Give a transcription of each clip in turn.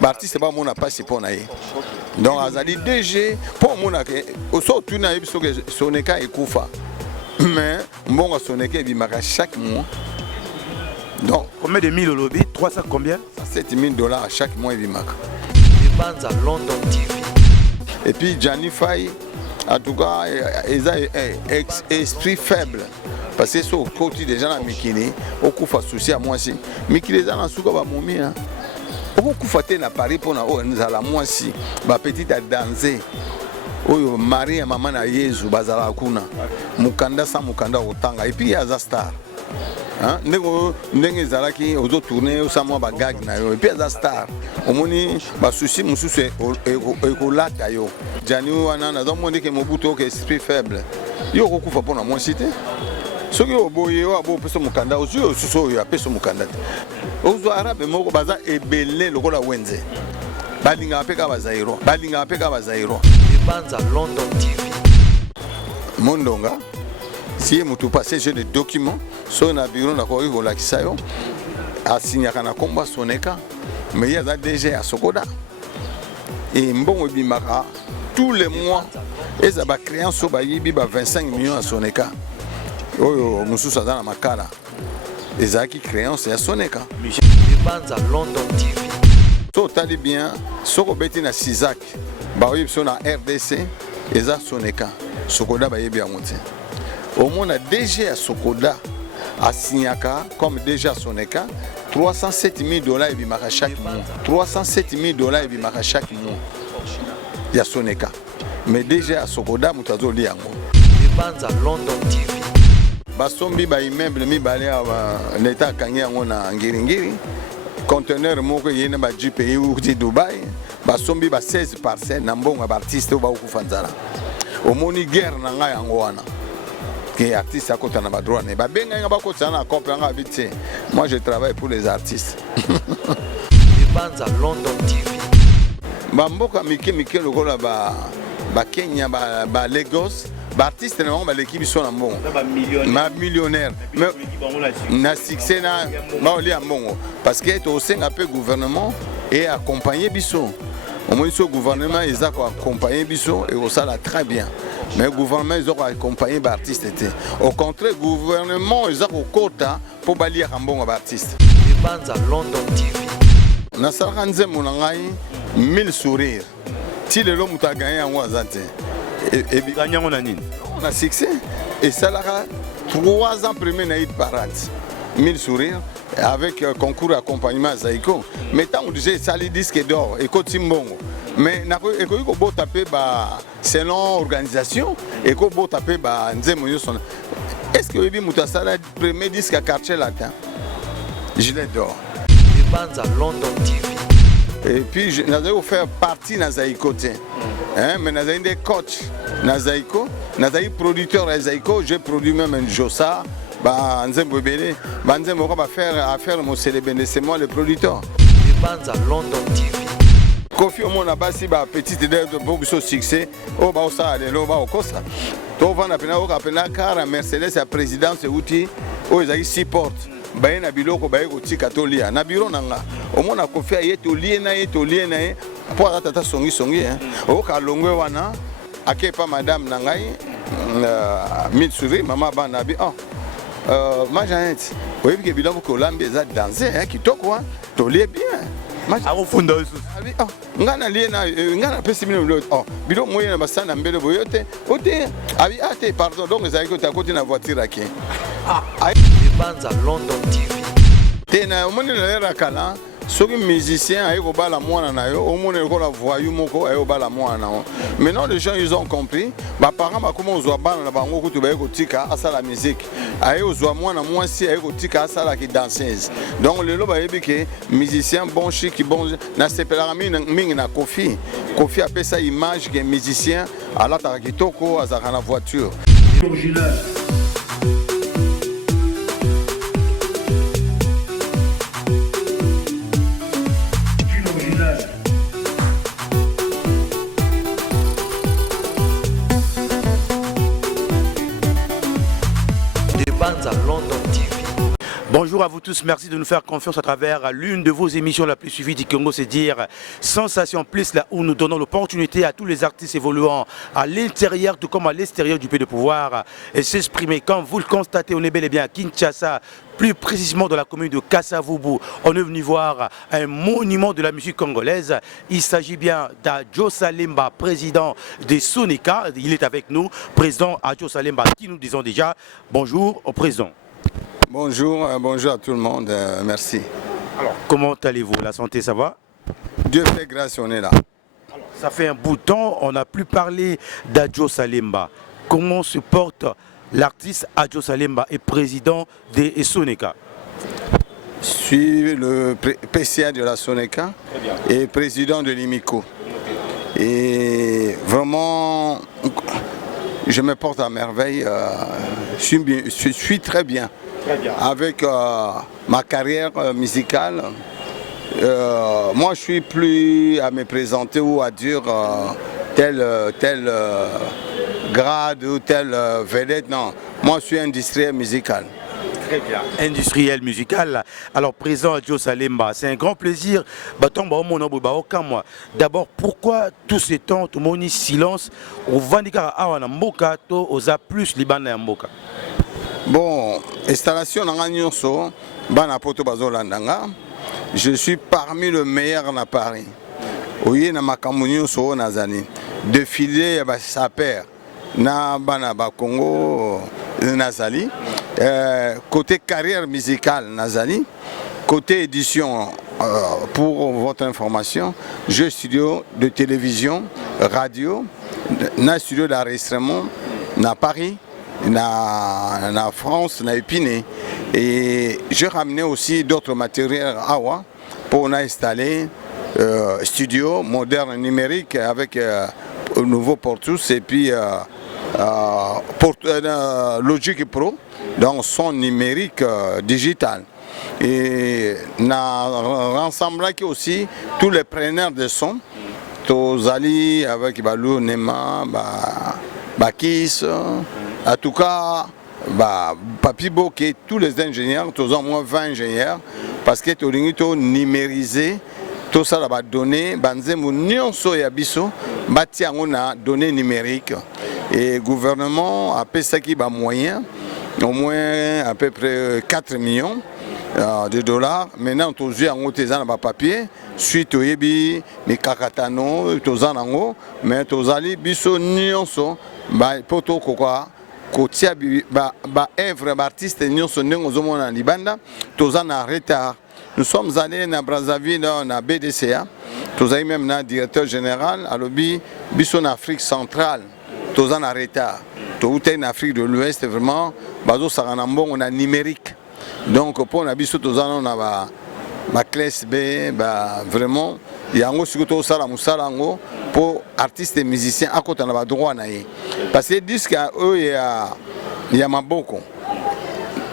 L'artiste va mon pas pour naïe. Donc azali DG pour mon au sort tu n'as pas soneka et koufa. Mais bon soneka bimaka chaque mois. Donc combien de 1000 au lobby? 300 combien? $7,000 chaque mois bimaka. Dépense à London TV. Et puis Gianni Faye en tout cas ils ont esprit faible. Parce que sur le côté des gens à Mikini, on a souci à moi aussi. Mikini les gens en souka ba momi hein. On a na Paris pour nous à la moi aussi. Ba petite à danser. Oyo Marie et maman na Yesu bazala kuna. Mukanda sa mukanda otanga et puis il y a Zastar. Hein ndenge zalaki ozo tourner au samo ba gag na yo et puis za star omoni ba souci mususu ekolata yo Gianni wana na domoni ke Mobutu ke esprit faible yo kokufa pona moi cité soki oboye o abo peso mukanda ozo suso yo peso mukanda ozo arabe moko baza ebele lokola wenze balinga apeka bazairo Dépense à London TV. Mondonga si mutu passé j'ai des documents sur na bureau na ko ivola kisayo asignaka na komba soneka mais il y a DG à Sokoda et mbongo bimaka tous les mois et ça va créer un sobayibi ba 25 millions à soneka oyo mususu za na makala ezaki créance ya soneka. Dépense à London TV. So tali bien soko beti na Sizak ba oyibso na RDC eza soneka Sokoda ba yebi amuti. Au moins, a DG à Sokoda a signé comme déjà Soneka $307,000 et bimaka chaque mois. $307,000 et bimaka chaque mois. Il y a Soneka. Mais déjà à Sokoda, mutazo liango. Dépense à London TV. Basombi ba immeuble mi balé à l'état kangi yango na ngiringiri. Conteneur moko yene ba jeep e ou di Dubai. Basombi ba 16 parcelles na mbonga ba artiste ba okufanzala. Omoni guerre na nga yango wana. Que artiste à côté de ma droite. Moi je travaille pour les artistes. Dépense à London TV. Bamboka Mike le gola ba Kenya ba Lagos. Artiste na ba l'équipe sont en bon. Ma millionnaire. Mais na succès na ma oli en bon parce que est au sein un peu gouvernement et accompagner biso. Au moins ce gouvernement ils a accompagné biso et ça là très bien. Mais le gouvernement, ils ont accompagné les artistes. Au contraire, le gouvernement, ils ont un quota pour balayer un bon artiste. Dépense à London TV. Dans ce cas, on a 1000 sourires. Si le l'homme a gagné en Ouazante, on a succès. Et ça a 3 ans premier naïd parade. 1000 sourires avec concours d'accompagnement à Zaïko. Mais tant que j'ai sali disque d'or et Kotimbongo. Mais il faut taper selon l'organisation et il faut taper est-ce que vous avez le premier disque à quartier latin? Gilet d'or. Dépense à London TV. Et puis nous avons fait partie de Zaïko. Mais nous avons des coachs dans Zaïko. Nous avons des producteurs à Zaïko. J'ai produit même un Jossa. Nzembo Bele. Nzembo va faire affaire c'est moi le producteur. Dépense à London TV. Kofi au monde basi ba petite de beaucoup de succès au ba ça aller au ba au kosa to vana pena au kapena car Mercedes à présidence outil au ezaki support ba na biloko ba ko tika to lia na biro nanga au monde Kofi yeto lie na pour tata songi hein au ka longwe wana akepa madame nangai Mitsuri mama bana bi ma Jeannette oui que biloko ko lambi za danser hein kitoko hein to lie bien. Arofunda aussi. Ngana liena ngana pesi mino l'autre. Bilo moyen na basana mbele boyote. Ote abi ate pardon donc ça que tu as côté na voiture aquí. Dépense à London TV. Tena omoni na la kala soki musicien ayeko bala mwana na yo omoni ko la voyou moko ayeko bala mwana. Maintenant les gens ils ont compris. Ba parents ba comment ozwa bana na bango kutu ba yeko tika asa la musique. Ayeko ozwa mwana mwasi ayeko tika asa la ki danseuse. Donc le lo ba yebi ke musicien bon chic bon na sepelaka mingi na Kofi. Kofi appelle ça image que musicien ala ta kitoko azaka na voiture. Original. Dépense à London TV. Bonjour. bonjour à vous tous. Merci de nous faire confiance à travers l'une de vos émissions la plus suivie du Congo, c'est dire Sensation Plus, là où nous donnons l'opportunité à tous les artistes évoluant à l'intérieur tout comme à l'extérieur du pays de pouvoir et s'exprimer. Quand vous le constatez, on est bel et bien à Kinshasa, plus précisément dans la commune de Kasavubu. On est venu voir un monument de la musique congolaise. Il s'agit bien d'Adjo Salemba, président des Sonika. Il est avec nous, président Adjo Salemba, qui nous disons déjà bonjour au président. Bonjour, bonjour à tout le monde, merci. Alors, comment allez-vous? La santé, ça va? Dieu fait grâce, on est là. Alors, ça fait un bout de temps, on n'a plus parlé d'Adjo Salemba. Comment se porte l'artiste Adjo Salemba et président des Sonika? Je suis le PCA de la Sonika et président de l'IMICO. Et vraiment, je me porte à merveille. Je suis très bien. Avec ma carrière musicale. Moi, je suis plus à me présenter ou à dire tel grade ou tel vedette. Non, moi, je suis industriel musical. Très bien. Industriel musical. Alors, président Adjo Salemba, c'est un grand plaisir. D'abord, pourquoi tous ces temps, tout le monde silence, au Vandika Awana Mboka, aux plus Liban et Mboka? Bon, installation dans Nyonso, je suis parmi les meilleurs à Paris. Oui, na makamunyo so nazani. Défilé ba saper na bana ba Congo nazali. Côté carrière musicale nazali, côté édition pour votre information, jeu studio de télévision, radio, na studio d'enregistrement na Paris. Na France, na Épinay. Et j'ai ramené aussi d'autres matériels Awa pour installer studio moderne numérique avec nouveau Portus et puis Logic Pro dans son numérique digital. Et na rassemblé aussi tous les preneurs de son, tous Ali avec Balou, Nema, Bakis. En tout cas, Papi Boké, tous les ingénieurs, tous au moins 20 ingénieurs, parce que tout est numérisé, tout ça va donner, banzemu nyonso ya biso, bati a données numériques. Et le gouvernement a payé ça qui va moyen, au moins à peu près 4 millions de dollars. Maintenant, tous les gens ont papier, suite au yebi, les kakatano, tous les gens, mais tous les biso nyonso, poto kokwa. Kotia ba œuvre d'artiste nyonso ndenge ozomona libanda toza na retard. Nous sommes allés na Brazzaville na BDCA, toza même na directeur général alobi biso na Afrique centrale toza na retard. Toute na Afrique de l'Ouest vraiment bazo sarana mbongo na numérique. Donc pour na biso toza na ba classe B vraiment yango sikoto sala musala ngo pour artistes et musiciens à côté na droit na ye parce que disque eux ya maboko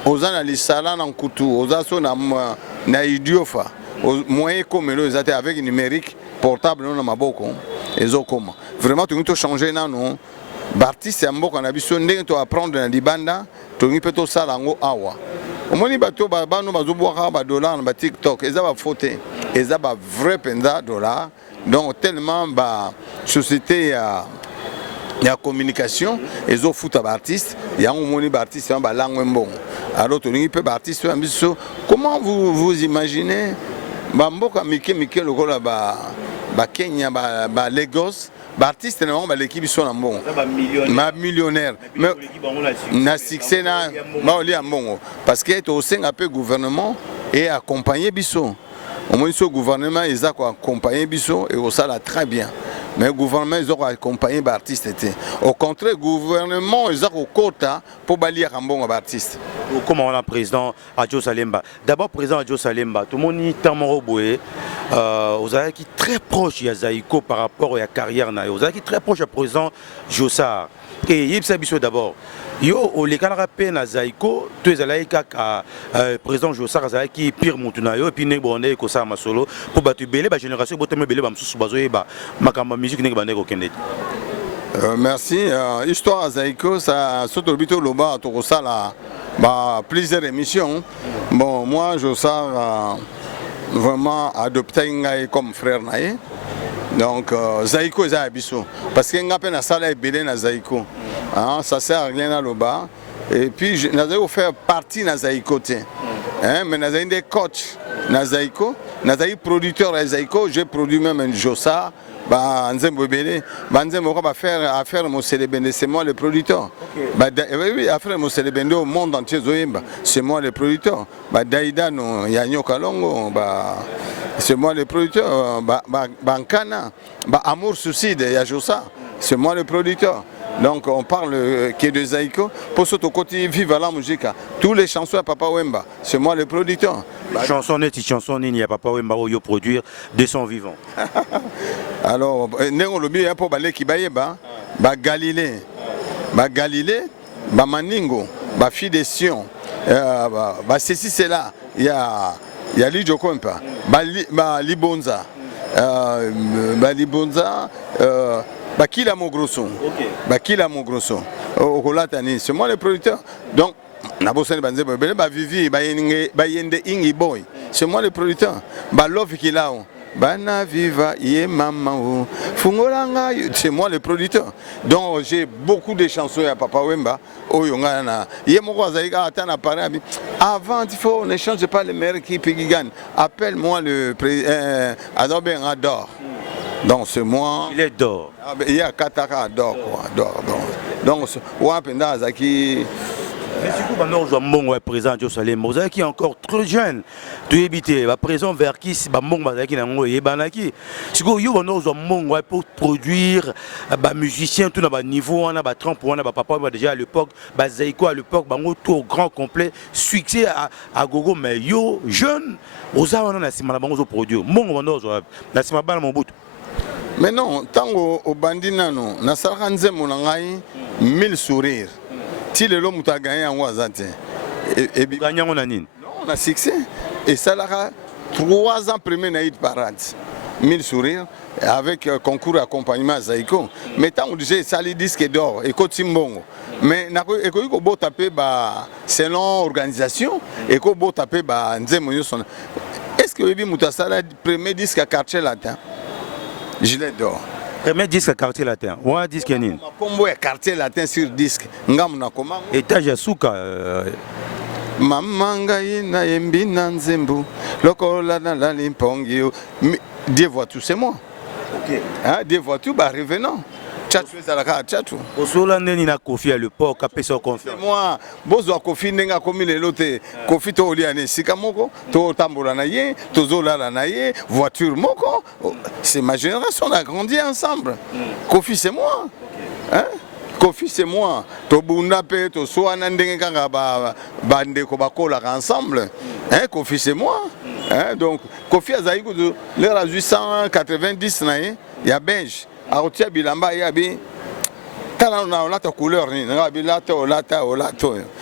ozana lisala na nkutu ozaso na idiofa moyen comme le zate avec numérique portable na maboko ezokoma vraiment tu to changer nano artiste ya mboka na biso ndenge to apprendre na libanda to ngi peto sala ngo awa omoni bato bano bazobwaka ba dollar na TikTok eza ba faute eza ba vrai penda dollar donc tellement ba société ya communication ezo futa ba artiste ya omoni ba artiste ba langue mbongo alors to ngi pe ba artiste ya biso comment vous imaginez ba mboka mike lokola ba Kenya ba Lagos artiste na l'équipe sont en bon millionnaire mais na succès na oli ambongo parce que to senga peu gouvernement et accompagner biso au moins ce gouvernement ils a accompagner biso et ça là très bien mais le gouvernement ils ont accompagné les artistes au contraire le gouvernement ils ont au quota pour balier ambongo artiste. Comment on a président Adjo Salemba d'abord président Adjo Salemba tout le monde est Tamoro Boé aux avez qui très proche de Zaïko par rapport à la carrière na aux avez qui très proche à président Jossar et Yipsa Bisso d'abord yo au les canards na Zaïko tous les kaka président Jossar azali qui pire mutuna yo et puis ne bonné ko ça masolo pour battre belé ba génération boté belé ba msusu bazo yeba makamba musique ne ba ne ko kende Merci. Histoire à Zaïko, ça saute au bito loba tout ça là, plusieurs émissions. Bon, moi je sais vraiment adopter comme frère naïe. Donc Zaïko est à Abisso. Parce qu'il y a une salle à Bélé na Zaïko. Ça sert à rien à l'oba. Et puis nous avons fait partie de Zaïko. Mais nous avons des coachs na Zaïko. Nous avons producteur à Zaïko. J'ai produit même un Jossa. Nzembo Bélé. Nzembo va faire affaire Moselebende. C'est moi le producteur. Oui, affaire Moselebende au monde entier. C'est moi le producteur. Daïda no Yanyo Kalongo. C'est moi le producteur. Bankana. Amour Suicide Yajosa. C'est moi le producteur. Donc on parle qui est de Zaïko. Pour ce côté vive à la musique. Tous les chansons à Papa Wemba, c'est moi le producteur. Chanson net, chanson il n'y a Papa Wemba où produire de son vivant. Alors, néo le bien pour balé qui baïeba, Galilée, Galilée, Maningo, fille de Sion, ceci c'est là. Il y a Lidjo Kompa, Libonza, Libonza. Bakila Mogroso. Bakila Mogroso. C'est moi le producteur. Donc, Vivi, Bayende Ingi Boy. C'est moi le producteur. Love Kilao. Bana Viva, Ye Mama. Fungolanga. C'est moi le producteur. Donc, j'ai beaucoup de chansons à Papa Wemba. Oyongana. Ye Mogozaïga Atana Parabi. Avant, il faut ne change pas le maire qui gagne. Appelle-moi le président. Adore. Donc c'est moi. Il est d'or. Il y a Kataka d'or quoi, d'or. Donc Wapenda Zaki. Mais du coup, maintenant, je suis présent au Salé Mosa qui est encore trop jeune. Tu es habité, présent vers qui si Bazaki n'a pas banaki. Si vous avez pour produire musicien tout dans niveau, on a Trump, on a papa déjà à l'époque, Zaïko à l'époque, tout grand complet, succès à gogo mais yo jeune, aux on a si malabon au produit. Mon on a si malabon mon bout. Mais non, tant au bandina non, na saranze monangai 1000 sourires. Si le l'homme a gagné en Ouazate. Et gagnant on a nine. On a succès. Et ça l'a 3 ans premier naïd parade. 1000 sourires avec concours accompagnement à Zaïko. Mais tant que j'ai sali disque d'or et Kotimbongo. Mais il faut beau taper selon organisation et qu'il faut taper Nzemo. Est-ce que vous avez premier disque à quartier latin? Gilet d'or. Premier disque à quartier latin. Ouais, disque nine. Combo à quartier latin sur disque. Étage à Souka. Mamanga ina yembi nanzembu. Lokola na la limpongio. Des voitures, c'est moi. Ok. Des voitures, revenant. Tchatou ezalaka tchatou. Osola neni na Kofi à l'époque, après sa confiance. Moi, bozo Kofi nenga komi le lote. Kofi to oliane sika moko, to tambola na ye, to zola na ye, voiture moko. C'est ma génération, on a grandi ensemble. Kofi c'est moi. Hein? Kofi c'est moi. To bundape, to soana ndenge kanga bande ko bakola ensemble. Hein? Kofi c'est moi. Hein? Donc Kofi azaïko de l'ère 890 na ye, il y a Benj. Arotia bilamba yabi talana la couleur ni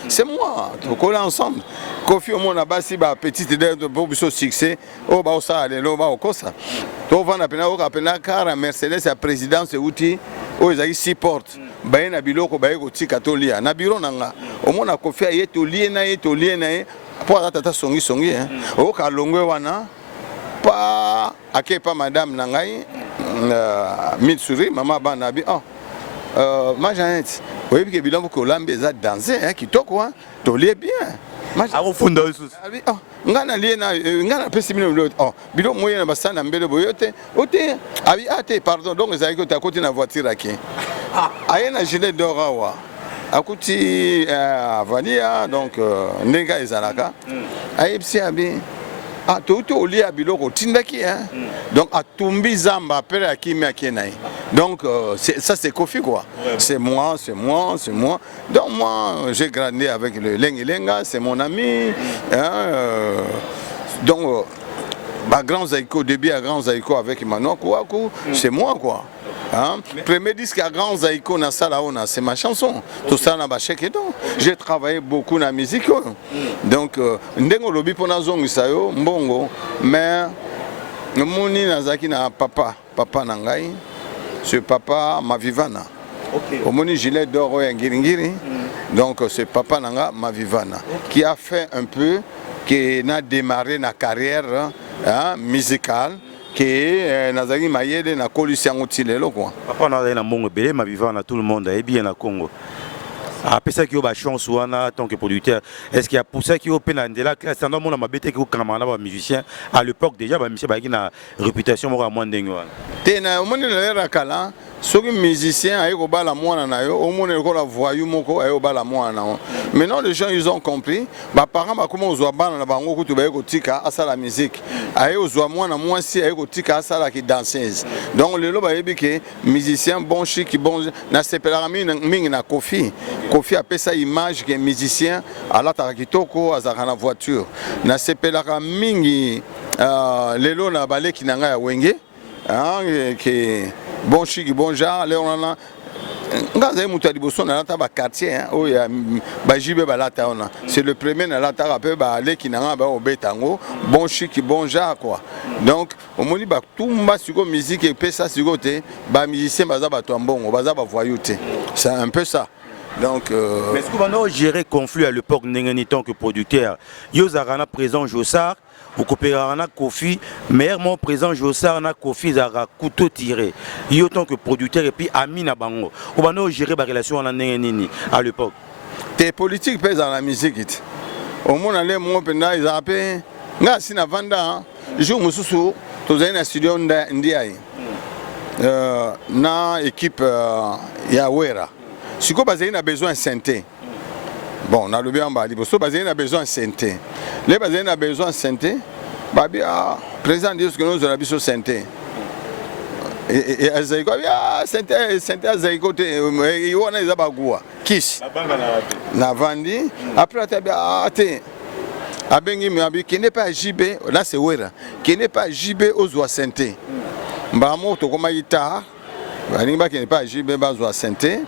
c'est moi to coller ensemble Kofi on a basi ba petite de bobiso succès o ba ça aller lo ba okosa to vana pena o kapena car Mercedes à présidence outil o ezaki support ba na biloko ba ko tika to lia na biro nanga o mona Kofi yeto lie na po tata songi hein o ka longwe wana pas akepa madame nangai Mitsuri, maman Banabi. Ma Jeannette, vous voyez que Bilan Kolambe a dansé, qui toque, tu l'es bien. Ah, au fond de ça. Ngana liena, ngana pessimino l'autre. Oh, Bilan moyen bassan en belle boyote. Ote, pardon, donc les aïkots à côté de la voiture à qui. Ayena gilet d'orawa. Akuti Vania, donc Nenga et Zalaka. Aïpsi abi. Tout au lit à Biloko Tindaki, hein. Donc à Tumbi Zamba, après à Kimi Akenai. Donc ça c'est Kofi quoi. Ouais. C'est moi. Donc moi j'ai grandi avec le Lenga, c'est mon ami. Donc Grand Zaïko, début à Grand Zaïko avec Emmanuel Kouakou, c'est moi quoi. Hein? Premier disque à Grand Zaïko na Salaona, c'est ma chanson. Tout ça na bachek et donc. J'ai travaillé beaucoup dans la musique. Donc ndengo lobi pona zongi sayo mbongo mais moni nazaki na papa nangai ce papa ma vivana Au moni gilet d'or ya Ngiringiri. Donc c'est papa nanga Mavivana qui a fait un peu, qui a démarré na carrière musicale, qui nazaki mayede na kolisi yango tilelo quoi. Papa na na mbongo belé Mavivana tout le monde est bien na Congo. Après ça qui a chance ou en tant que producteur, est-ce qu'il y a pour ça qui a open de la classe, c'est un monde qui est un musicien à l'époque déjà, monsieur Bagui a une réputation moins dingue. Tena au monde de la kala, ceux qui musiciens aient au bas la moine na yo, au monde de la voyou moko aient au bas la moine na. Maintenant les gens ils ont compris, bah parents bah comment aux ban na bango kutu ba yo tika asa la musique, aient aux moine moi si aient au tika asa la qui danseuse. Donc le lo ba yebi que musicien bon chic bon na sepela mingi na Kofi. Kofi a fait sa image que musicien à la tarakitoko azaka na voiture. Na sepelaka mingi lelo na balé ki nanga ya wenge que bon chic bon genre là on a ngaza mutu liboso na lata ba quartier o ya ba jibe ba lata ona c'est le premier na lata rappel ba ale ki nanga ba obetango bon chic bon genre quoi. Donc au moni ba tumba siko musique et pesa siko te ba musicien baza ba tombongo baza ba voyouté. C'est un peu ça. Donc, mais est-ce que vous avez géré conflit à l'époque en tant que producteur? Yozarana présent Jossar, vous coopérez Kofi, meilleur mon présent Jossar, na Kofi Zara couteau tiré. Yo tant que producteur et puis Amina Bango. Vous avez géré la relation à l'époque? Tes politiques pèsent dans la musique. Au monde allait mon penda ils appellent. Nga sina vanda, jour mususu, tu as un studio ndiaye. Na équipe Yawera. Si vous avez besoin de synthé, bon, on a le bien en bas, si vous avez besoin de synthé, les bazines a besoin de synthé, bah bien, présent Dieu ce que nous avons besoin de synthé. Et Azaïko, synthé Azaïko, il y a des abagoua, kiss. La vandi, après tu as été, qui n'est pas JB, là c'est Wera, qui n'est pas JB aux oies synthé. Bah moi, tu comme guitare, qui n'est pas JB aux oies synthé.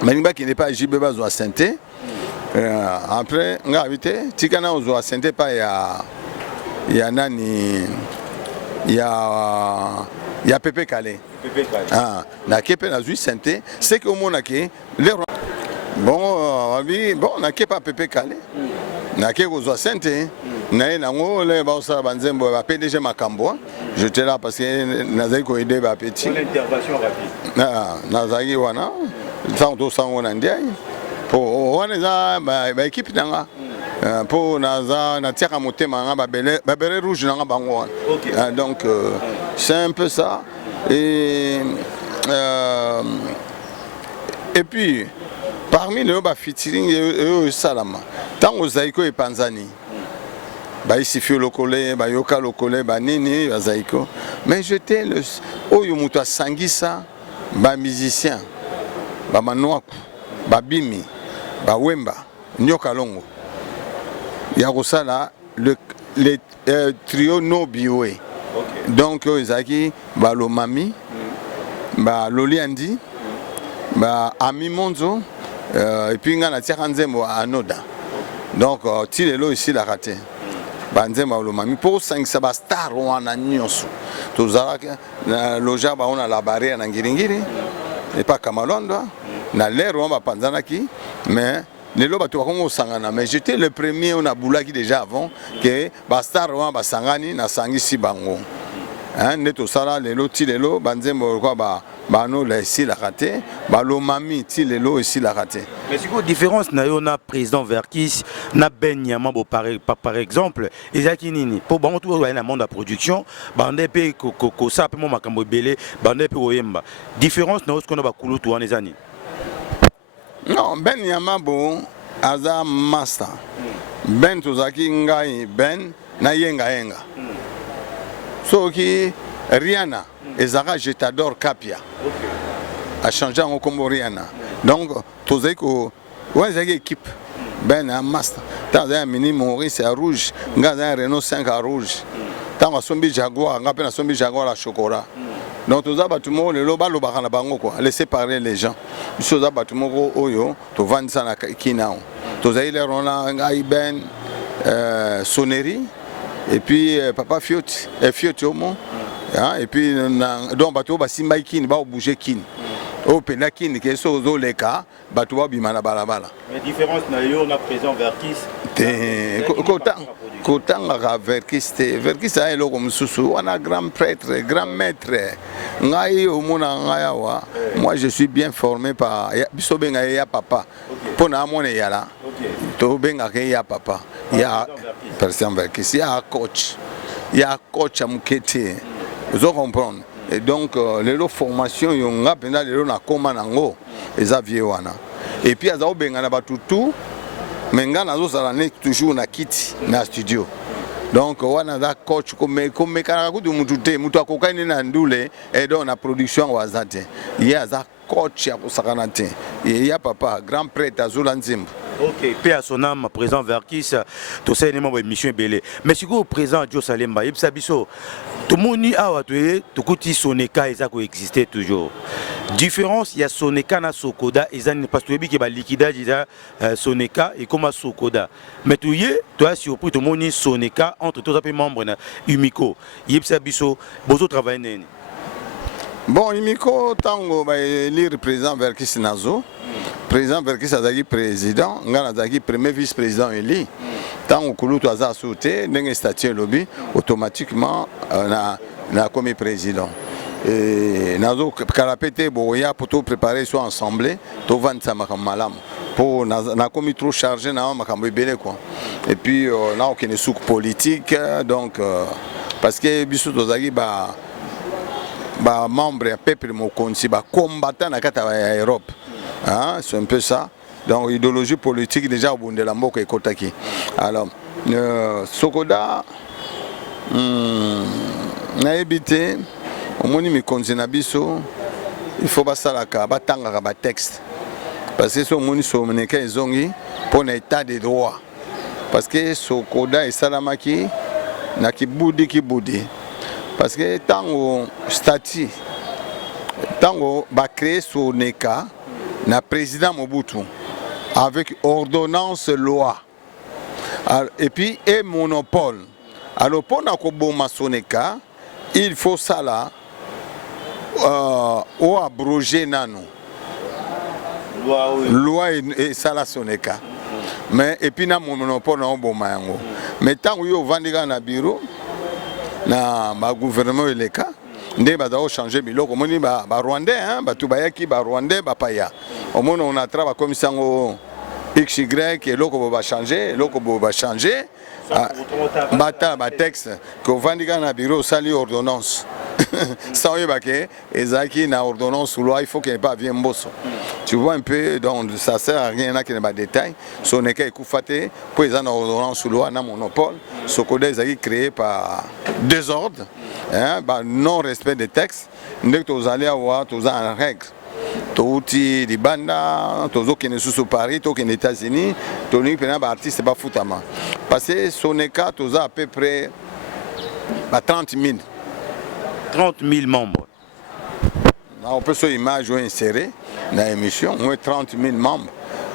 Maniba qui n'est pas JB bas à synthé. Après, on a invité, Tikana aux synthé pas il y a nani, il y a Pépé Calais. Ah, na Kepe na zui synthé, c'est que au monde qui bon, on a pas Pépé Calais. Na ke aux synthé. Na ngo le ba osala banzembo ba PDG Makambo. J'étais là parce que nazali ko aider ba petit. L'intervention rapide. Nazali wana sans to sango na ndiai. Po wana za ba équipe nanga. Po naza na tiaka motema nga ba beret rouge nanga bango. Donc c'est un peu ça et puis parmi les ba featuring et salama. Tant aux Zaïko et Panzani. Bah ici fio lokole, bah yoka lokole, bah nini, bah Zaïko. Mais j'étais le Oyomuta Sangisa, bah musicien, bah Manouaku, bah Bimi, bah Wemba, Nyoka Longo. Yarosa là, le trio no biwe. Donc Izaki, bah Lomami, bah Loliandi, bah Ami Monzo, et puis on a Tiaranzemo à Anoda. Donc Tilelo ici l'a raté. Banzema Lomami pour 5 star wana nyonso tozalaka na loja ba on a la barrière na Ngiringiri et pas Kamalondo na l'air on va panzanaki mais les loba to kongo sangana mais j'étais le premier on a boulaki déjà avant que ba star wana ba sangani na sangisi bango hein neto sala les loti les lo banzema quoi ba no la ici la raté ba Lomami ti les lo ici la raté. Mais c'est quoi la différence na yo na président Verkis na Ben Yamabo par exemple ezaki nini pour bango tout na monde de production bande pe ko ça pe mo makambo belé bande pe oyemba différence na ce qu'on a ba kulutu wana ezani. Non Ben Yamabo aza master Ben tozaki ngai Ben na yenga so qui Rihanna ezaka je t'adore Kapia a changé en combo Rihanna. Donc tous les équipe Ben un master dans un mini Maurice à rouge dans un Renault 5 à rouge dans un Sombi Jaguar on appelle un Sombi Jaguar à chocolat. Donc tous les bâtiments le loba na bango quoi laisser parler les gens tous les bâtiments oyo to vendre ça na kinao tous les on a Ben sonnerie et puis papa Fiot et Fiot au Et puis donc bato ba simba kini ba bouger kini o pena kini ke so zo leka bato ba bimana balabala. Mais différence na yo na présent Verkis kotanga Verkis a eloko mususu wana grand prêtre grand maître ngai omona ngaya wa. Moi je suis bien formé par biso benga ya papa pona amone yala to benga ke ya papa ya président Verkis ya coach à Mukete. Vous comprenez? Et donc, les formations, il y a des commandes, les avions. Et puis, il y a des tout, mais il y a toujours na kit na studio. Donc, on a des coach comme Karakou, Moutoute, Moutoukane, Nandoule, et dans la production, il y a des coach à Sakanate. Il y a papa, grand prêtre à Zoulanzim. Ok, paix à son âme, présent Verkis, tout ça, il y a une émission belée. Mais si vous présent Joe Salemba, il y a tout le monde a dit Soneka existait toujours. Différence, il y a Soneka et Sokoda, parce que il y a liquidage Soneka et comme Sokoda. Mais tu as surpris tout le monde Soneka entre tous les membres de Umiko. Il y a beaucoup de travail. Bon, Umiko, tango lire président Verkis Nazo. Président Verkis Azaki président, Ngana Azaki premier vice-président élu. Tant que Kouloutou Aza sauté, dans statut lobby, automatiquement na comme président. Et Nazo Karapete Boya pour tout préparer soit ensemble, tout vendre ça malam. Pour na comme trop chargé na makambo belé quoi. Et puis là aucune souk politique donc parce que biso tozaki ba membre ya peuple mokonzi ba combattant na kata ya Europe. Hein, c'est un peu ça. Donc, idéologie politique déjà au Bundela Mboka et Kotaki. Alors, Sokoda, n'a évité, au moins, il faut pas ça la texte. Parce que ce monde sont pour un état de droit. Parce que Sokoda et Salamaki, n'a qui boudi. Parce que tant au statut, tant au créé son neka, na président Mobutu avec ordonnance loi et puis et monopole. Alors pour na koboma soneka il faut ça là ou abroger nano loi et ça la soneka mais et puis na monopole na oboma yango mais tant yo vandika na bureau na ma gouvernement eleka ndé ba changer biloko moni ba rwandais hein ba tubayaki ba rwandais ba paya au moins on a travaillé comme ça XY et loko ba changer bata ba texte que vandika na bureau sali ordonnance sans y baquer ezaki na ordonnance loi il faut qu'il n'y ait pas bien bosso tu vois un peu donc ça sert à rien là qui n'est pas détail son équipe koufaté pour les ordonnance loi na monopole ce code est créé par désordre hein non respect des textes dès que vous allez avoir tous en règle Touti di banda, tozo qui ne sous Paris, to qui aux États-Unis, toni pena ba artiste pas foutama. Parce que Soneka toza à peu près 30 000. 30 000 membres. On peut se image insérer dans l'émission, on a 30 000 membres,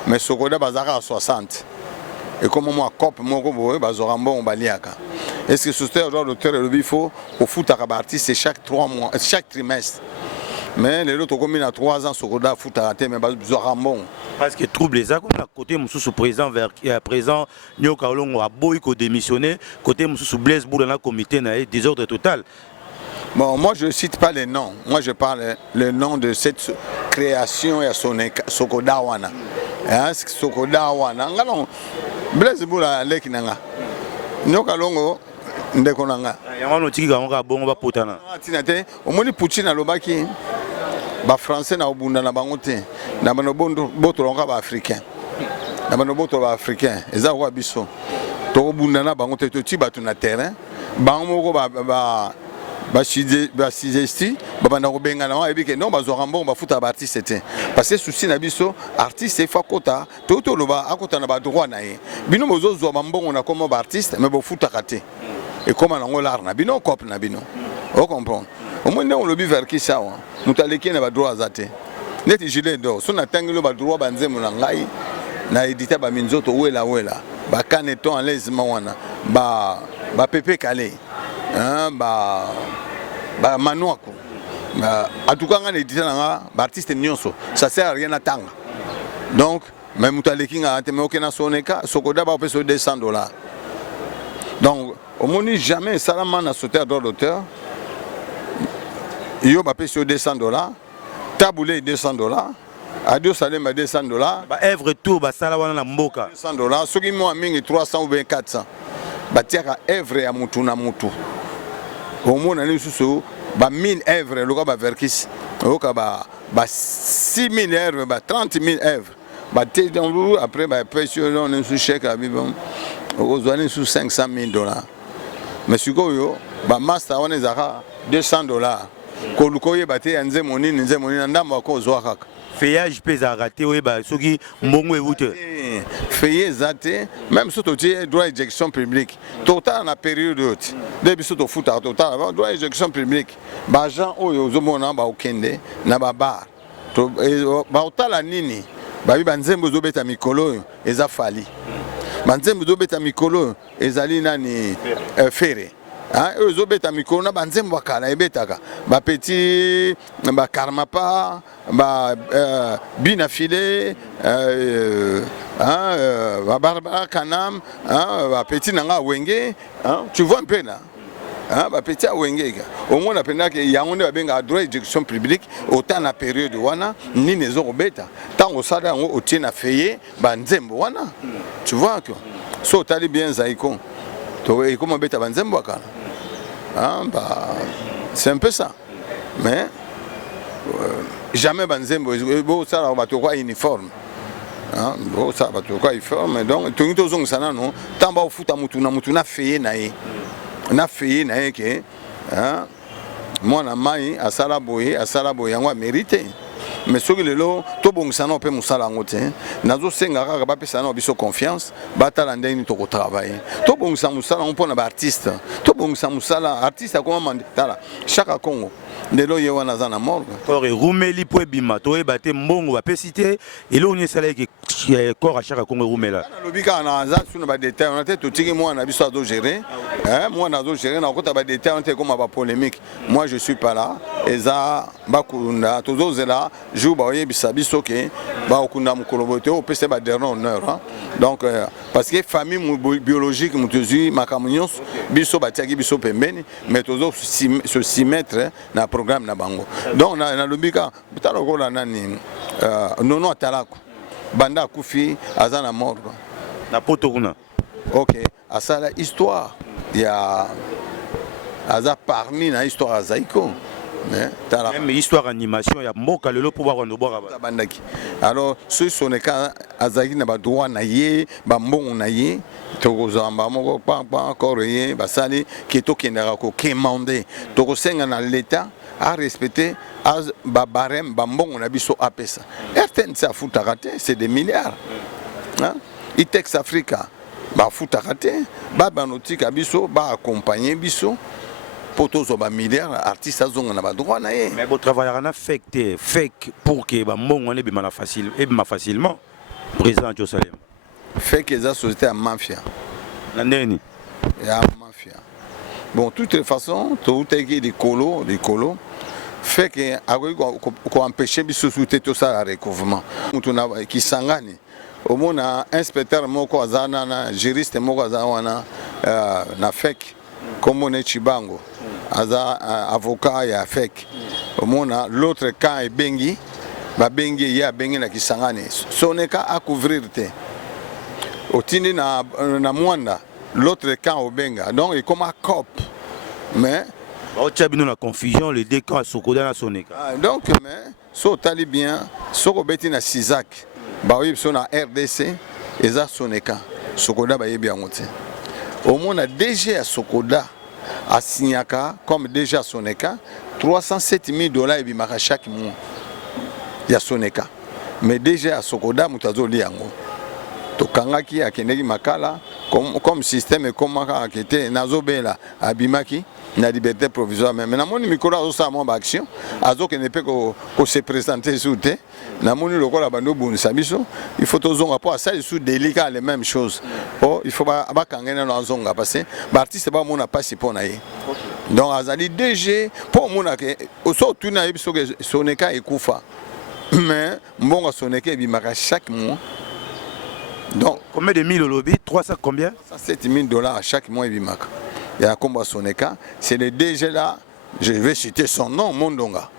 mais Sokoda bazara à 60. Et comme moi, COP, moi, bazorambo, baliaka. Est-ce que ce genre d'auteur le bifo au foot à artiste chaque 3 mois, chaque trimestre? Mais les autres communes à 3 ans, Sokoda foot à rater, mais bazorambo. Parce que trouble les actes, à côté Moussou présent vers présent, Nyoka Olongo a boyko démissionné, côté Moussou Blaise Boulana comité n'a désordre total. Bon, moi je ne cite pas les noms, moi je parle le nom de cette création à Sokoda Wana. Sokoda Wana. Blaise Boula Lekinanga. Nyoka Longo Ndekonanga. Yamano Tika Onga Bonga Potana. Tinate, au moins Poutine Lobaki, ba français na Obunda na Bangote, na Banobondo Botolonga ba africain. Na Banoboto ba africain, Eza wa biso. To Obunda na Bangote to Tibatu na terrain, Bango ba basizesti babanda kobenga na ebike non bazorambo bafuta ba artiste te parce que souci na biso artiste fa kota to loba akota na ba droit na ye bino bozozo bambongo na comme ba artiste mais bofuta kate et comme na ngolar na bino cop na bino on comprend au moins on lobi vers qui ça mutaleki na ba droit zate net gilet d'or so na tangelo ba droit banzemo na ngai na éditer ba minzoto wela ba kaneton à l'aise mawana ba pepe calé hein ba manwako en tout cas on est dit na ba artiste nyonso ça sert à rien à tanga donc même mutaleki nga te me okena soneka sokoda ba peso $200 donc au moni jamais salama na sauter droit d'auteur yo ba peso $200 taboulé $200 Adio Salem à $200 ba œuvre tout ba sala wana na mboka $200 ce qui moi mingi 300 ou bien 400 ba tiaka œuvre ya mutu na mutu au monde na susu ba 1000 œuvres loka ba verkis loka ba 6000 œuvres ba 30000 œuvres ba te dans après ba pression on sous chèque à vivre aux années sous $500,000 mais sikoyo ba master on ezaka $200 ko lukoye ba te nze monini ndamba ko zwa kaka feuillage pesa raté oui ba soki mbongo evute feuillé zate même surtout droit d'éjection publique total na période haute depuis surtout futa total droit d'éjection publique ba gens oyo zomona ba okende na ba bar to ba otala nini ba bi banzembo zobeta mikolo eza fali banzembo zobeta mikolo ezali nani fere hein eux obeta mikolo na banzembo akala ebetaka ba petit ba karmapa ba bina filé ba barbara kanam ba petit nanga wenge tu vois un peu là ba petit wenge au moins na pena que yangonde ba benga droit d'éjection publique autant na période wana ni nezo obeta tango sada ngo otie na feye ba nzembo wana tu vois que so tali bien zaiko to e comment beta ba nzembo akala c'est un peu ça mais jamais banzembo bo ça va to quoi uniforme bo ça va to quoi uniforme donc tout to zong sana no tamba ufuta mutu na feye na ye ke mwana mai asala boye yango mérité mais soki lelo to bongisana pe musala ngote nazo senga kaka ba pesa na biso confiance batala ndeni to ko travailler to bongisa musala mpona ba artiste to bongisa musala artiste akoma mandala chaque Congo lelo ye wana za na morgue or rumeli po bima to e bate mbongo ba pesité elo ni sala ki corps à chaque Congo rumela na lobika na za suna ba détail on a tête tiki moi na biso azo gérer moi na zo gérer na kota ba détail on te comme ba polémique moi je suis pas là eza bakunda tozo zela jour ba yebisa biso ke ba okunda mukolobote o pese ba dernier honneur donc parce que famille biologique mutuzi makamunyos biso batiaki biso pembeni mais tozo se mettre na programme na bango donc na lobika bitalo ko la nani nono atalako banda kufi azana morgue na poto kuna OK asala histoire ya aza parmi na histoire azaiko même histoire animation ya mboka lelo pouvoir on boka bandaki alors ce soneka azaki na ba droit na ye ba mbongo na ye to zamba moko pa encore ye basali ki to kendaka ko commander to ko senga na l'état a respecter az ba barème ba mbongo na biso apesa RTN ça futa raté c'est des milliards Itex Africa ba futa raté ba banotika biso ba accompagner biso poto zo ba milliards artiste azonga na ba droit na ye mais bo travailler na fake pour que ba mbongo ne bima facile et bima facilement président Josalem fake eza société à mafia na ndeni ya mafia bon de toute façon tout est des colo fait que ko empêcher biso souté tout ça à recouvrement mutuna ki sangani au mona inspecteur moko azana na juriste moko azana na fake comme on est Chibango aza avocat ya fake au mona l'autre camp est bengi ba bengi ya bengi na kisangani soneka à couvrir te otini na mwanda l'autre camp au benga donc il comme à cop mais tu as bien la confusion les deux camps à Sokoda na soneka donc mais so tali bien soko beti na Sizak ba oui so na RDC eza soneka Sokoda ba yebi yangote au monde DG à Sokoda à Signaka comme DG à Soneka $307,000 et bimaka chaque mois ya Soneka mais DG à Sokoda mutazo liango to kangaki akendeki makala comme système comme akete nazobela abimaki na liberté provisoire mais na moni mikolo azosa mo ba action azoke ne peut ko se présenter sous te na moni lokola bando bunisa biso il faut tozonga po asali sous délicat les mêmes choses oh il faut ba kangena na zonga parce que ba artiste ba mona pas si pona ye Donc azali DG pour mona ke oso tuna yebiso ke Soneka ekufa. Mais mbongo Soneka bimaka chaque mois. Donc combien de mille au lobby? 300 combien? 7 000 $ à chaque mois bimaka. Il y a Komba Soneka, c'est le DG là, je vais citer son nom, Mondonga.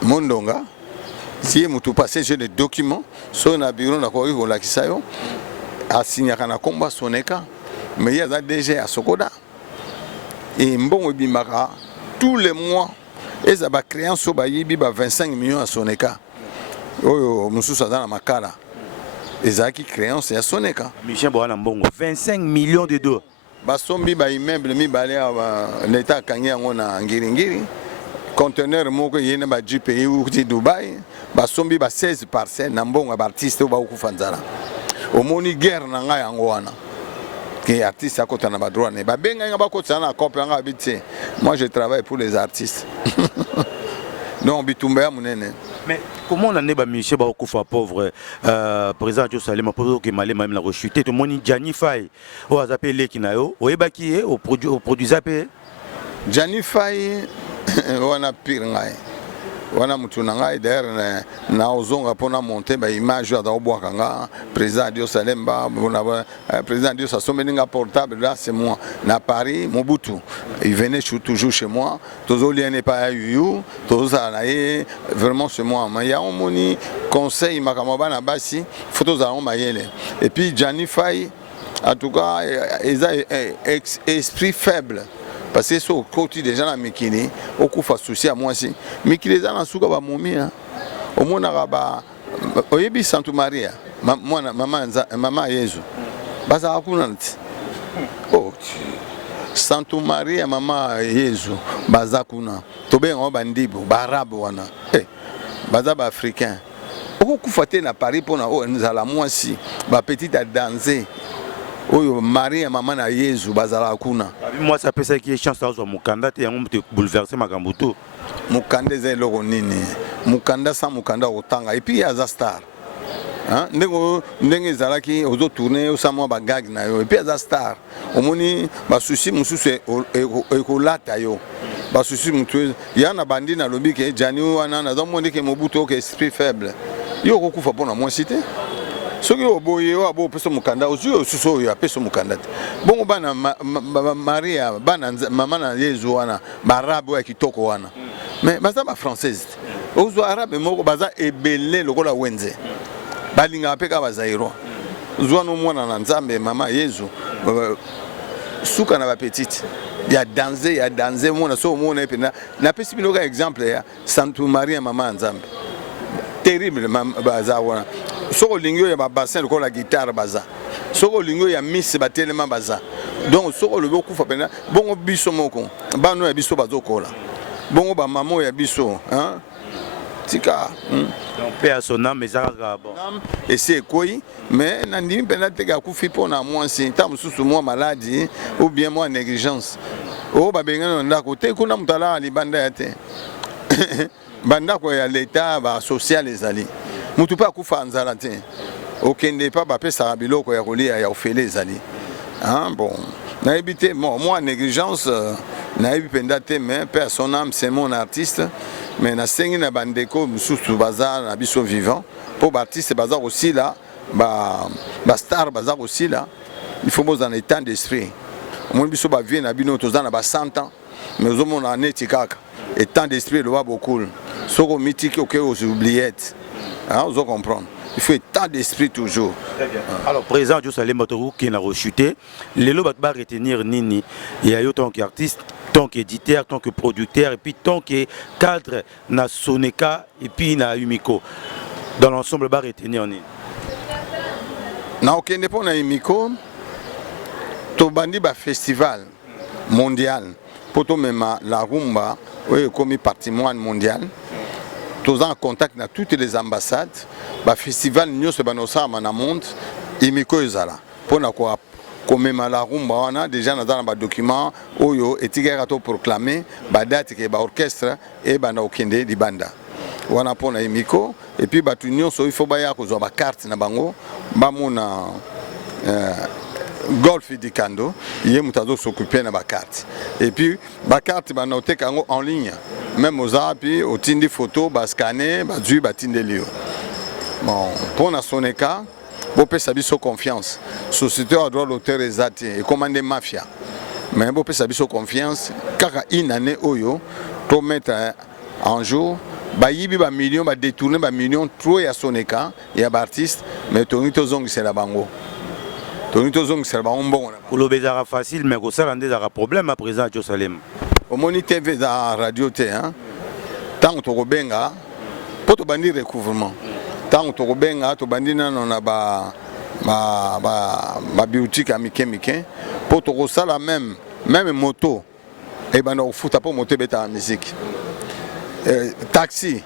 Mondonga. Si vous passez, j'ai des documents, sur le bureau de la Kisayo, a signé un combat Soneka, mais il y a des DG à Sokoda. Et bon, bimaka, tous les mois, et ça va créer un sobayi, 25 millions à Soneka. Oh, monsieur Sadana Makala. Et ça qui crée un c'est à Soneka. Michel Boana Mbongo, 25 millions de $. Basombi ba immeuble mi balé l'état kanya ngona ngiringiri conteneur moko yene ba jeep ou di Dubai basombi ba 16 parcelles na mbongo ba artiste ba okufanzala omoni guerre na nga yango wana que artiste akota na ba droit ne ba benga nga ba kota na copie nga biti. Moi je travaille pour les artistes. Non bitumba ya munene. Mais comment on en est Michel Baokoufa pauvre président Joe Salema pour que Malé même la rechuté tout le monde Gianni Faye au appelé Kinayo au Ebaki au produit Zappé Gianni Faye on a pire ngai wana mutu na ngai d'ailleurs na ozonga pona monter ba image ya dabwaka nga président Joe Salema président Joe Sasomeninga portable là c'est moi na Paris Mobutu il venait toujours chez moi tozo lien n'est pas eu tozo na vraiment c'est moi mais il y a un moni conseil makamaba na basi photos za mayele et puis Gianni Faye en tout cas ils a esprit faible. Parce que sur le côté des gens à Mikini, au coup face souci à moi aussi. Mikini les gens en souka ba moumi hein. Au monde araba, au yebi Santo Maria, maman Yesu. Baza akunanti. Oh, Santo Maria maman Yesu, baza kuna. Tobe on bandibo, barabu wana. Eh, baza ba africain. Au coup faté na Paris pour na o nzala moi si, ba petite à danser. Oyo Maria maman na Yesu bazala kuna. Moi ça peut ça qui est chance à Mukanda et on te bouleverser Makambuto. Mukanda c'est le nini. Mukanda sans Mukanda otanga et puis il y a Zastar. Hein ndenge zalaki ozo tourner au samo ba gag na yo et puis il y a Zastar. Omoni ba souci mususu ekolata yo. Ba souci mutu ya na bandi na lobi ke Jani wana na zo monde ke Mobutu ke esprit faible. Yo kokufa pona moi cité. Soki oboye o abo peso mukanda ozuyo suso yo peso mukanda bongo bana Maria bana mama na Yesu wana barabu ya kitoko wana mais baza ba française ozo arabe moko baza ebele lokola wenze balinga peka bazairo zwana mwana na nzambe mama Yesu suka na ba petite ya danser mona so mona pe na pesi binoka exemple ya Santo Maria mama nzambe terrible baza wana soko lingyo ya bassin de la guitare baza soko lingyo ya miss batelema baza donc soko le beaucoup fa pena bongo biso moko bano ya biso bazokola bongo ba mamo ya biso hein tika donc père son âme ezaka bon et c'est quoi mais nandimi pena teka kufi pona moi si tam susu moi maladie ou bien moi négligence o ba benga ndako te kuna mutala libanda ya te banda ko ya l'état ba social ezali mutu pa kufa nzala te okende pa ba pesa biloko ya kolia ya ofele ezali hein bon na éviter moi négligence na ependa te mais personne âme c'est mon artiste mais na sengi na bandeko mususu bazar na biso vivant pour artiste bazar aussi là ba star bazar aussi là il faut dans état d'esprit mon biso ba vie na bino tozana ba 100 ans mais au monde en etikaka état d'esprit le va beaucoup soko mythique OK aux oubliettes. Hein, vous comprenez. Il faut état d'esprit toujours. Très bien. Alors, président Joe Salema qui a rechuté, les lots va retenir Nini. Il y a eu tant qu'artiste, tant qu'éditeur, tant que producteur, et puis tant que cadre na Soneka et puis na Umiko. Dans l'ensemble, va retenir Nini. Na aucun dépôt na Umiko, to bandi ba festival mondial. Pour tout même la rumba, oui, comme patrimoine mondial. Tous en contact avec toutes les ambassades, le festival nous se banosa dans le monde, Imiko ezala. Pour na quoi comme la rumba on a déjà dans un document oyo etikera to proclamer ba date ke ba orchestre et ba na okende di banda. Wana pona Imiko et puis ba tunyo so il faut ba ya ko zo ba carte na bango ba mona golf du Kando, il y a s'occuper de la carte. Et puis, la carte, il noté en ligne. Même aux appuis, au tindi photo, il scanner, il y a tindi lieu. Bon, pour la Soneca, vous pouvez savoir sur confiance. Société a droit l'auteur exact et commander mafia. Mais vous pouvez savoir sur confiance, car une année, pour mettre en jour, il y a millions, détourner des millions, trop à Soneca, il y a des artistes, mais tout le monde c'est la bango. Tout le monde c'est la bango. Pour le bézara facile, mais ça a des problèmes à présent à Josalem. Au moniteur de la radio, tant que tu as pour te bandir recouvrement. Tant que tu as tu bandir ma boutique à Mickey, pour te ça la même moto, et ben on fout pour monter la musique. Taxi,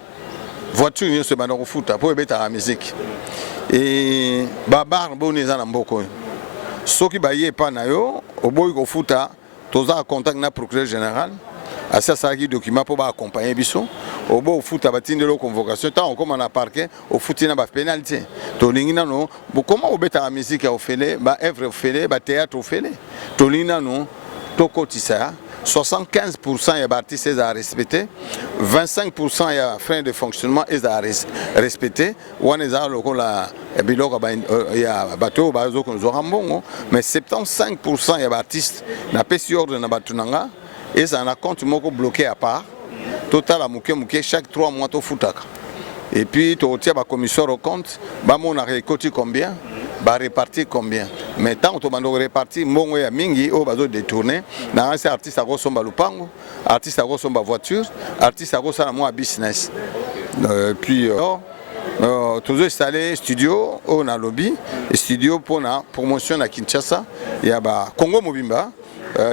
voiture, il se bat au foot pour mettre la musique. Et babar bonnes en beaucoup. Ce qui baillait pas nayo, au bout au foot, tous en contact na procureur général. À ça, ça qui document pour accompagner Bissot. Au bout au foot, à bâtir de la convocation. Tant comme on a parqué, au foot, il y a une pénalité. Tolingina non. Comment on met la musique au fêlé, œuvre au fêlé, théâtre au fêlé. Tolingina non. Tokotissa. 75% il y a artistes à respecter, 25% il y a frein de fonctionnement à respecter. Il y a bateau mais 75% il y a artistes na pesi ordre na batunanga et ça en compte moko bloqué à part. Total à mouké chaque 3 mois to futaka. Et puis tu retiens la commission au compte, on a récolté combien, réparti combien. Mais tant que tu as réparti, mon ya mingi au bazo détourné, dans ces artistes à gosomba lupango, artistes à gosomba voiture, artistes à gosomba moi business. Puis toujours installé studio on a lobby, studio pour la promotion à Kinshasa, il y a Congo Mobimba.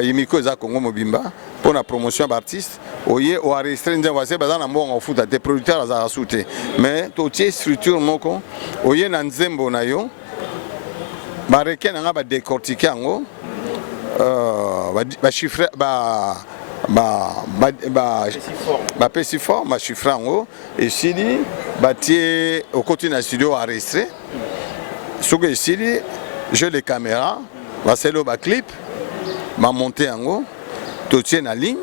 Yimiko za Congo Mobimba pour la promotion d'artistes oye o restreindre wase bazana mbongo futa des producteurs za sauté mais totie structure moko oye na nzembo na yo bareke na ba décortiquer ngo ba chiffre ba pesi fort ba chiffre ngo et sidi batie au côté na studio enregistré sogo sidi je les caméras va selo ba clip ma montée en haut, tu tiens en ligne,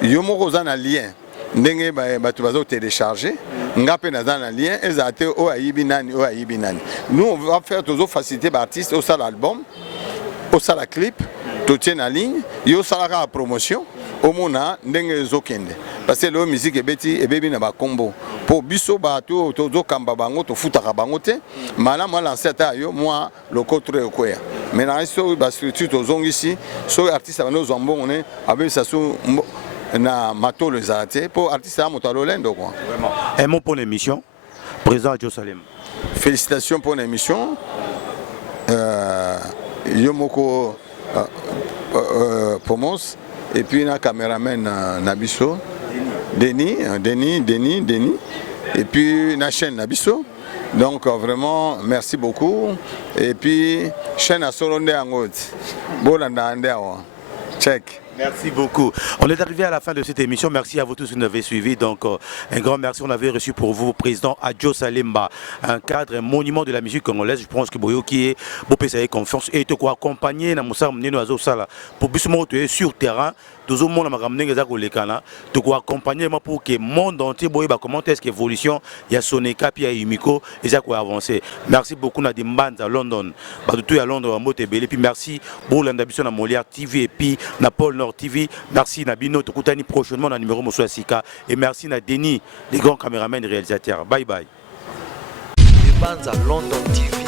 yo moko za na lien, ndenge tu vas télécharger, ngape na za na lien, ezate o ayibi nani. Nous on va faire toujours faciliter l'artiste au sala l'album, au sala clip, tu tiens en ligne, yo sala la promotion, au mona ndenge zokende. Parce que la musique est bêti et baby na ba combo. Pour biso ba to kamba bango to futaka bango te, mala moi lancer ta yo moi le contre koya. Mais na so ba structure to zongi ici, so artiste ba no zombo on est avec ça sous na mato les arrêter pour artiste à Motalolendo quoi. Vraiment. Un mot pour l'émission. Président Josalem. Félicitations pour l'émission. Yomoko Pomos et puis na caméraman Nabiso. Denis, et puis la chaîne Nabiso. Donc vraiment, merci beaucoup. Et puis, chaîne à Solonde Angot. Bolanda check. Merci beaucoup. On est arrivé à la fin de cette émission. Merci à vous tous qui nous avez suivis. Donc, un grand merci. On avait reçu pour vous, président Adjo Salemba, un cadre, un monument de la musique congolaise. Je pense que Boyo qui est beau pays confiance et te quoi accompagner dans Moussa Mneno Azo Sala pour plus monter sur terrain. Tout le monde m'a ramené des accolés-cana. Tu dois accompagner pour que le monde entier voit comment est-ce que l'évolution il y a Soneca puis il y a Yumiko et ça quoi avancer. Merci beaucoup Nadim Banz à London. Tout à Londres à Motebele puis merci pour l'ambition à Molière TV et puis na Paul Nord TV. Merci Nabino Tokutani prochainement dans le numéro Moussa Sika et merci na Denis les grands caméramans et réalisateurs. Bye bye. Banz à London TV.